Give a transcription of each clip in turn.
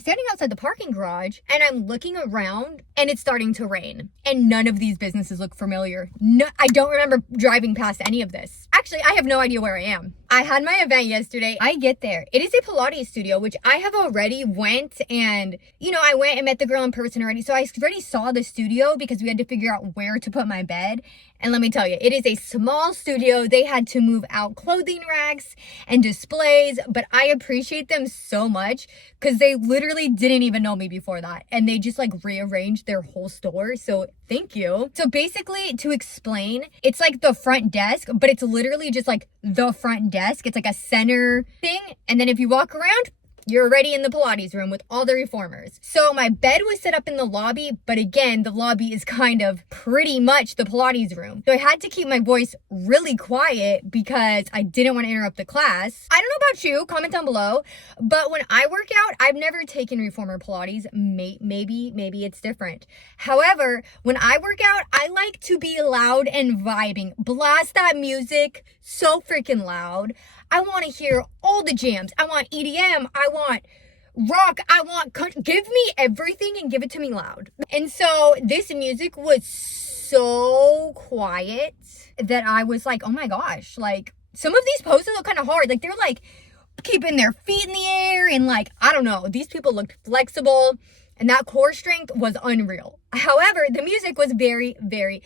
Standing outside the parking garage and I'm looking around and it's starting to rain and none of these businesses look familiar. No, I don't remember driving past any of this. Actually, I have no idea where I am. I had my event yesterday. I get there. It is a Pilates studio, which I have already went and, I went and met the girl in person already. So I already saw the studio because we had to figure out where to put my bed. And let me tell you, it is a small studio. They had to move out clothing racks and displays, but I appreciate them so much because they literally didn't even know me before that. And they just rearranged their whole store. So thank you. So basically, to explain, it's like the front desk, but it's literally just the front desk. It's like a center thing. And then if you walk around, you're already in the Pilates room with all the reformers. So my bed was set up in the lobby, but again, the lobby is kind of pretty much the Pilates room. So I had to keep my voice really quiet because I didn't want to interrupt the class. I don't know about you, comment down below, but when I work out, I've never taken reformer Pilates. Maybe it's different. However, when I work out, I like to be loud and vibing. Blast that music so freaking loud. I want to hear all the jams. I want EDM. I want rock. I want country. Give me everything and give it to me loud. And so this music was so quiet that I was like, oh my gosh, some of these poses look kind of hard. They're keeping their feet in the air and I don't know. These people looked flexible and that core strength was unreal. However, the music was very, very,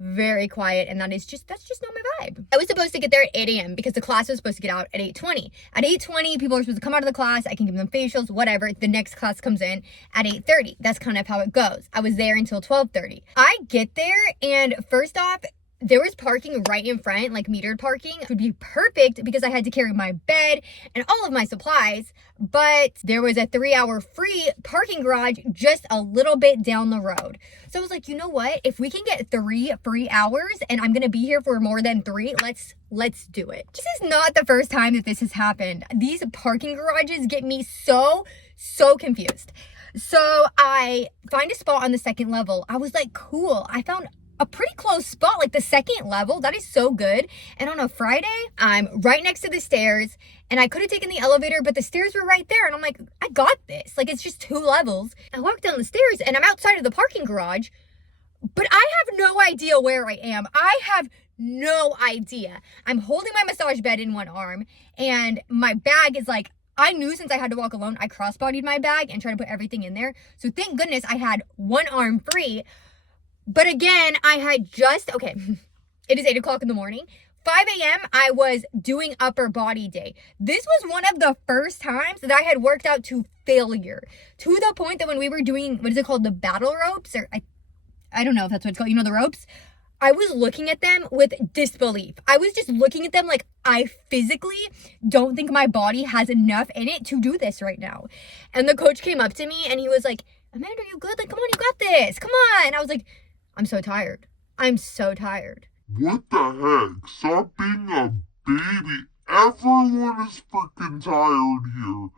very quiet, and that's just not my vibe. I was supposed to get there at 8 a.m. because the class was supposed to get out at 8:20. At 8:20, people are supposed to come out of the class. I can give them facials, whatever. The next class comes in at 8:30. That's kind of how it goes. I was there until 12:30. I get there, and first off, there was parking right in front, metered parking. It would be perfect because I had to carry my bed and all of my supplies, but there was a 3-hour free parking garage just a little bit down the road. So I was like, you know what? If we can get 3 free hours and I'm gonna be here for more than 3, let's do it. This is not the first time that this has happened. These parking garages get me so confused. So I find a spot on the second level. I was like, cool. I found a pretty close spot, the second level. That is so good. And on a Friday, I'm right next to the stairs and I could have taken the elevator, but the stairs were right there. And I'm like, I got this. It's just 2 levels. I walk down the stairs and I'm outside of the parking garage, but I have no idea where I am. I have no idea. I'm holding my massage bed in one arm and my bag is I knew since I had to walk alone, I crossbodied my bag and tried to put everything in there. So thank goodness I had one arm free. But again, I had it is 8 o'clock in the morning. 5 a.m. I was doing upper body day. This was one of the first times that I had worked out to failure. To the point that when we were doing, what is it called? The battle ropes? Or I don't know if that's what it's called. The ropes? I was looking at them with disbelief. I was just looking at them I physically don't think my body has enough in it to do this right now. And the coach came up to me and he was like, Amanda, are you good? Come on, you got this. Come on. And I was like, I'm so tired. I'm so tired. What the heck? Stop being a baby. Everyone is freaking tired here.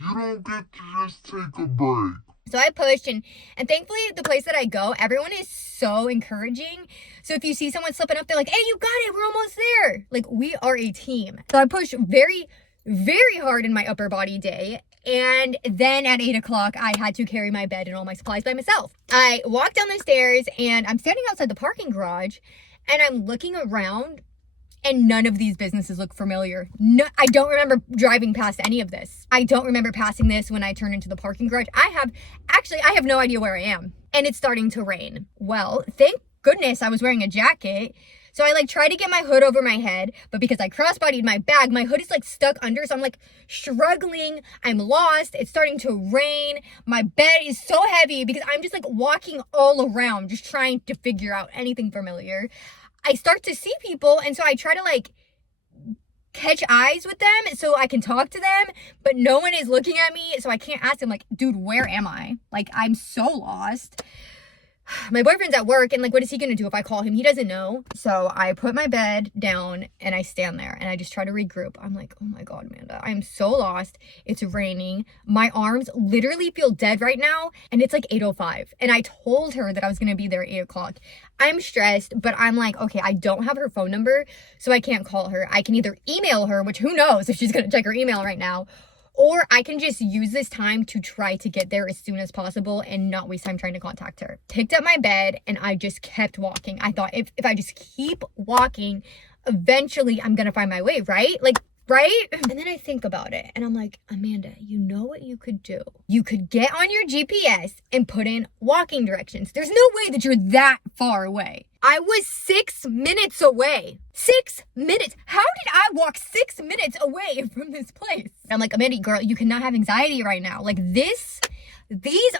You don't get to just take a break. So I pushed and thankfully the place that I go, everyone is so encouraging. So if you see someone slipping up, they're like, hey, you got it. We're almost there. We are a team. So I pushed very, very hard in my upper body day. And then at 8 o'clock, I had to carry my bed and all my supplies by myself. I walked down the stairs and I'm standing outside the parking garage and I'm looking around and none of these businesses look familiar. No, I don't remember driving past any of this. I don't remember passing this when I turned into the parking garage. I have no idea where I am. And it's starting to rain. Well, thank goodness I was wearing a jacket. So I tried to get my hood over my head, but because I crossbodied my bag, my hood is stuck under. So I'm struggling. I'm lost. It's starting to rain. My bed is so heavy because I'm just walking all around, just trying to figure out anything familiar. I start to see people. And so I try to catch eyes with them so I can talk to them, but no one is looking at me. So I can't ask them dude, where am I? I'm so lost. My boyfriend's at work and what is he gonna do if I call him? He doesn't know. So I put my bed down and I stand there and I just try to regroup. I'm like, oh my God, Amanda, I'm so lost. It's raining. My arms literally feel dead right now. And it's 8:05. And I told her that I was gonna be there at 8 o'clock. I'm stressed, but I'm okay, I don't have her phone number, so I can't call her. I can either email her, which who knows if she's gonna check her email right now, or I can just use this time to try to get there as soon as possible and not waste time trying to contact her. Picked up my bed and I just kept walking. I thought if I just keep walking, eventually I'm gonna find my way, right? Like, right? And then I think about it and I'm like, Amanda, you know what you could do? You could get on your GPS and put in walking directions. There's no way that you're that far away. I was 6 minutes away. 6 minutes. How did I walk 6 minutes away from this place? I'm like, Amanda, girl, you cannot have anxiety right now. Like these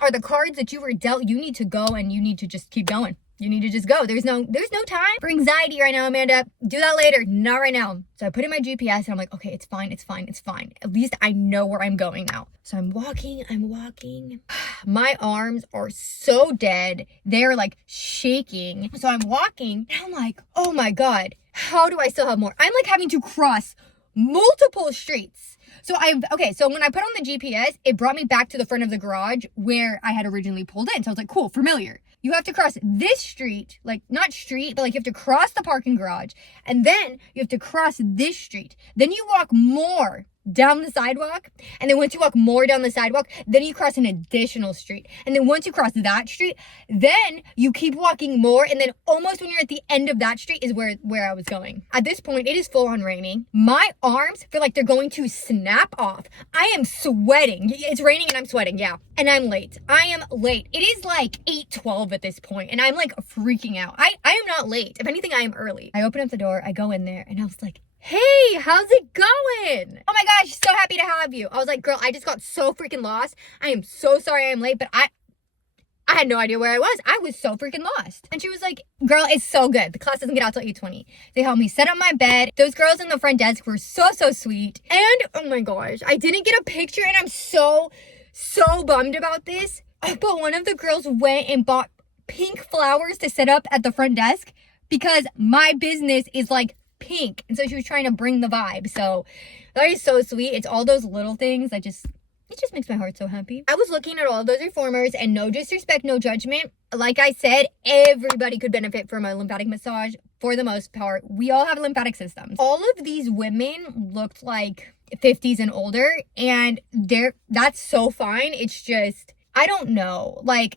are the cards that you were dealt. You need to go and you need to just keep going. You need to just go. There's no time for anxiety right now, Amanda. Do that later, not right now. So I put in my GPS and I'm like, okay, it's fine. At least I know where I'm going now. So I'm walking. My arms are so dead. They're like shaking. So I'm walking and I'm like, oh my God, how do I still have more? I'm like having to cross multiple streets. So when I put on the GPS, it brought me back to the front of the garage where I had originally pulled in. So I was like, cool, familiar. You have to cross this street, like not street, but like you have to cross the parking garage. And then you have to cross this street. Then you walk more down the sidewalk. And then once you walk more down the sidewalk, then you cross an additional street. And then once you cross that street, then you keep walking more. And then almost when you're at the end of that street is where I was going. At this point, it is full on raining. My arms feel like they're going to snap off. I am sweating. It's raining and I'm sweating. Yeah. And I'm late. I am late. It is like 8:12 at this point, and I'm like freaking out. I am not late. If anything, I am early. I open up the door. I go in there and I was like, hey, how's it going? Oh my gosh, so happy to have you. I was like, girl, I just got so freaking lost. I am so sorry I'm late, but I had no idea where I was. I was so freaking lost. And she was like, girl, it's so good. The class doesn't get out till 8:20. They helped me set up my bed. Those girls in the front desk were so sweet. And oh my gosh, I didn't get a picture and I'm so bummed about this. But one of the girls went and bought pink flowers to set up at the front desk because my business is like pink. And so she was trying to bring the vibe. So that is so sweet. It's all those little things that it just makes my heart so happy. I was looking at all those reformers and no disrespect, no judgment. Like I said, everybody could benefit from a lymphatic massage for the most part. We all have lymphatic systems. All of these women looked like 50s and older, and that's so fine. It's just, I don't know. Like,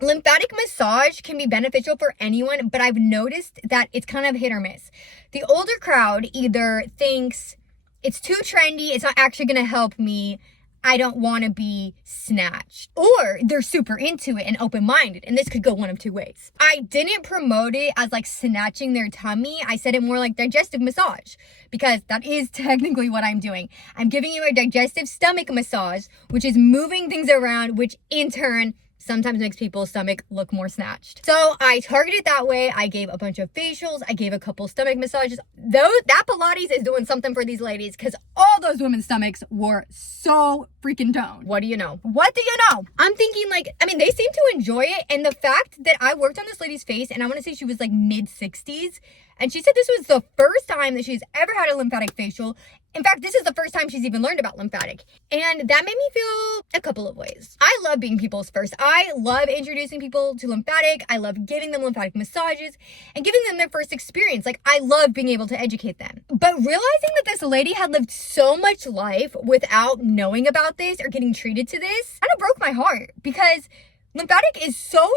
lymphatic massage can be beneficial for anyone, but I've noticed that it's kind of hit or miss. The older crowd either thinks it's too trendy, it's not actually going to help me, I don't want to be snatched. Or they're super into it and open-minded, and this could go one of two ways. I didn't promote it as like snatching their tummy. I said it more like digestive massage, because that is technically what I'm doing. I'm giving you a digestive stomach massage, which is moving things around, which in turn sometimes makes people's stomach look more snatched. So I targeted that way. I gave a bunch of facials. I gave a couple stomach massages. That Pilates is doing something for these ladies, because all those women's stomachs were so freaking toned. What do you know? What do you know? I'm thinking they seem to enjoy it. And the fact that I worked on this lady's face, and I want to say she was like mid-60s, and she said this was the first time that she's ever had a lymphatic facial. In fact, this is the first time she's even learned about lymphatic. And that made me feel a couple of ways. I love being people's first. I love introducing people to lymphatic. I love giving them lymphatic massages and giving them their first experience. Like, I love being able to educate them. But realizing that this lady had lived so much life without knowing about this or getting treated to this kind of broke my heart, because lymphatic is so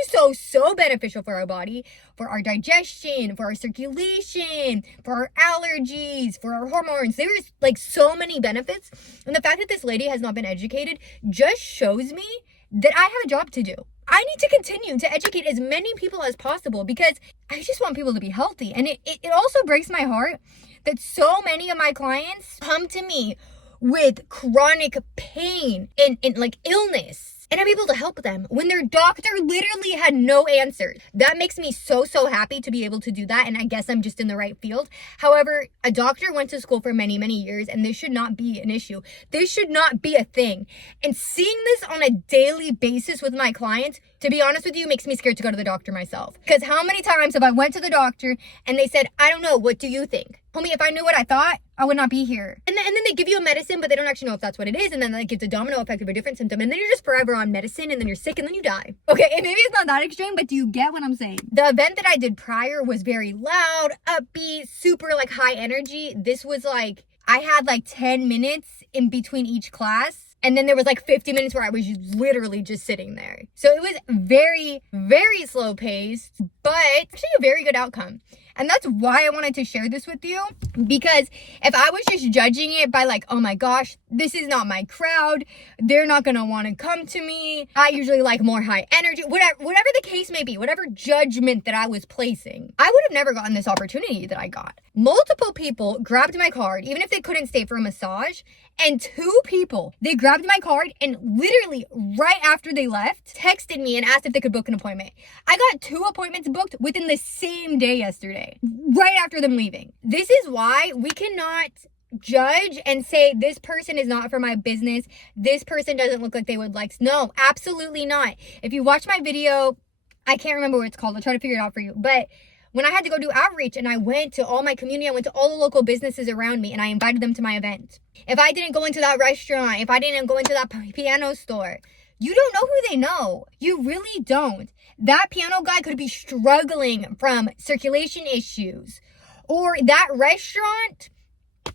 beneficial for our body, for our digestion, for our circulation, for our allergies, for our hormones. There's like so many benefits. And the fact that this lady has not been educated just shows me that I have a job to do. I need to continue to educate as many people as possible, because I just want people to be healthy. And it also breaks my heart that so many of my clients come to me with chronic pain and like illness, and I'm able to help them when their doctor literally had no answers. That makes me so happy to be able to do that, and I guess I'm just in the right field. However, a doctor went to school for many years, and this should not be an issue. This should not be a thing. And seeing this on a daily basis with my clients, to be honest with you, makes me scared to go to the doctor myself. Because how many times have I went to the doctor and they said, I don't know, what do you think? Homie, if I knew what I thought, I would not be here. And then they give you a medicine, but they don't actually know if that's what it is. And then that gives a domino effect of a different symptom. And then you're just forever on medicine, and then you're sick, and then you die. Okay, and maybe it's not that extreme, but do you get what I'm saying? The event that I did prior was very loud, upbeat, super like high energy. This was like, I had like 10 minutes in between each class. And then there was like 50 minutes where I was literally just sitting there. So it was very, very slow paced, but actually a very good outcome. And that's why I wanted to share this with you, because if I was just judging it by like, oh my gosh, this is not my crowd, they're not gonna want to come to me, I usually like more high energy, whatever the case may be, whatever judgment that I was placing, I would have never gotten this opportunity that I got. Multiple people grabbed my card, even if they couldn't stay for a massage, and 2 people, they grabbed my card and literally right after they left, texted me and asked if they could book an appointment. I got 2 appointments booked within the same day yesterday, right after them leaving. This is why we cannot judge and say this person is not for my business, this person doesn't look like they would like. No, absolutely not. If you watch my video, I can't remember what it's called, I'll try to figure it out for you, but when I had to go do outreach and I went to all my community, I went to all the local businesses around me and I invited them to my event. If I didn't go into that restaurant, if I didn't go into that piano store, you don't know who they know. You really don't. That piano guy could be struggling from circulation issues. Or that restaurant,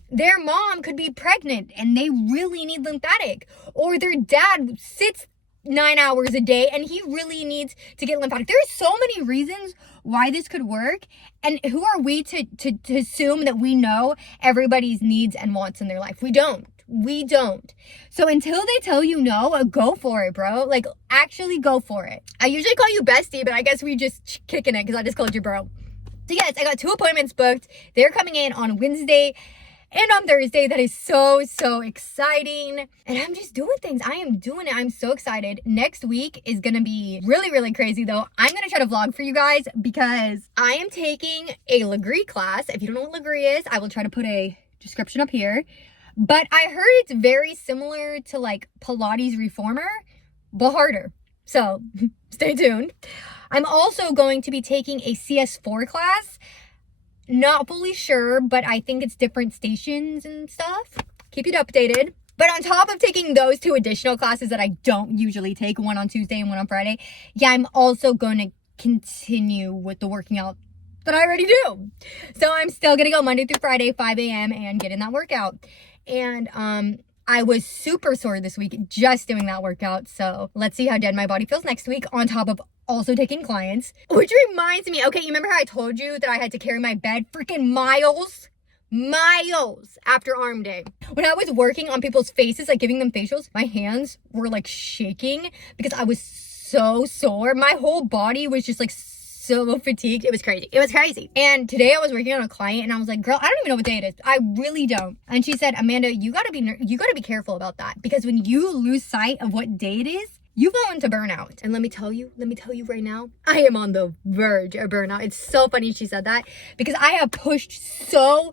their mom could be pregnant and they really need lymphatic. Or their dad sits 9 hours a day and he really needs to get lymphatic. There's so many reasons why this could work, and who are we to assume that we know everybody's needs and wants in their life? We don't. So until they tell you no, go for it, bro. Like, actually go for it. I usually call you bestie, but I guess we just kicking it because I just called you bro. So yes, I got 2 appointments booked. They're coming in on Wednesday and on Thursday. That is so exciting. And I'm just doing things. I am doing it. I'm so excited. Next week is going to be really, really crazy though. I'm going to try to vlog for you guys because I am taking a Legree class. If you don't know what Legree is, I will try to put a description up here. But I heard it's very similar to like Pilates Reformer, but harder. So stay tuned. I'm also going to be taking a CS4 class. Not fully sure, but I think it's different stations and stuff. Keep it updated. But on top of taking those 2 additional classes that I don't usually take, one on Tuesday and one on Friday, yeah, I'm also going to continue with the working out that I already do. So I'm still going to go Monday through Friday, 5 a.m. and get in that workout. And I was super sore this week just doing that workout. So let's see how dead my body feels next week, on top of also taking clients. Which reminds me, okay, you remember how I told you that I had to carry my bed freaking miles after arm day? When I was working on people's faces, like giving them facials, my hands were like shaking because I was so sore. My whole body was just like so fatigued. It was crazy. And today I was working on a client and I was like, girl, I don't even know what day it is. I really don't. And she said, Amanda, you gotta be careful about that, because when you lose sight of what day it is, you go into burnout. And let me tell you right now, I am on the verge of burnout. It's so funny she said that, because I have pushed so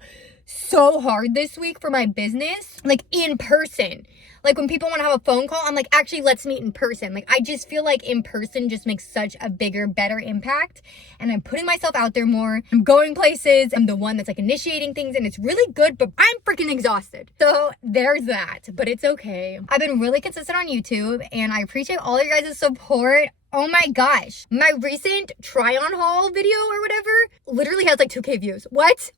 hard this week for my business, like in person. Like when people want to have a phone call, I'm like, actually, let's meet in person. Like, I just feel like in person just makes such a bigger, better impact. And I'm putting myself out there more. I'm going places. I'm the one that's like initiating things, and it's really good, but I'm freaking exhausted. So there's that, but it's okay. I've been really consistent on YouTube and I appreciate all your guys' support. Oh my gosh, my recent try on haul video or whatever literally has like 2K views. What?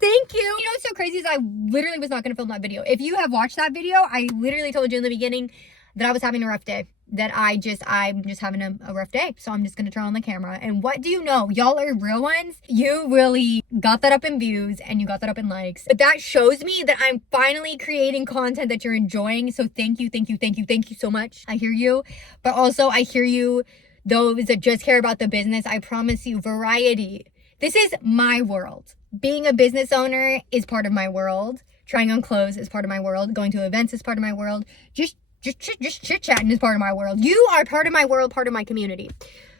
Thank you. You know what's so crazy is I literally was not going to film that video. If you have watched that video, I literally told you in the beginning that I was having a rough day. That I'm just having a rough day. So I'm just going to turn on the camera. And what do you know? Y'all are real ones. You really got that up in views and you got that up in likes. But that shows me that I'm finally creating content that you're enjoying. So thank you so much. I hear you. But also I hear you, those that just care about the business. I promise you, variety. This is my world. Being a business owner is part of my world. Trying on clothes is part of my world. Going to events is part of my world. Just chit-chatting is part of my world. You are part of my world, part of my community.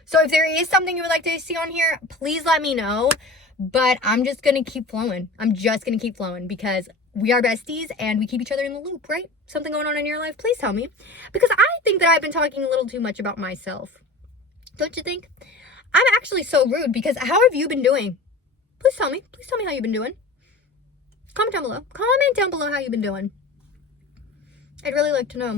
So if there is something you would like to see on here, please let me know. But I'm just going to keep flowing. Because we are besties and we keep each other in the loop, right? Something going on in your life, please tell me. Because I think that I've been talking a little too much about myself. Don't you think? I'm actually so rude, because how have you been doing? Please tell me how you've been doing. Comment down below how you've been doing. I'd really like to know.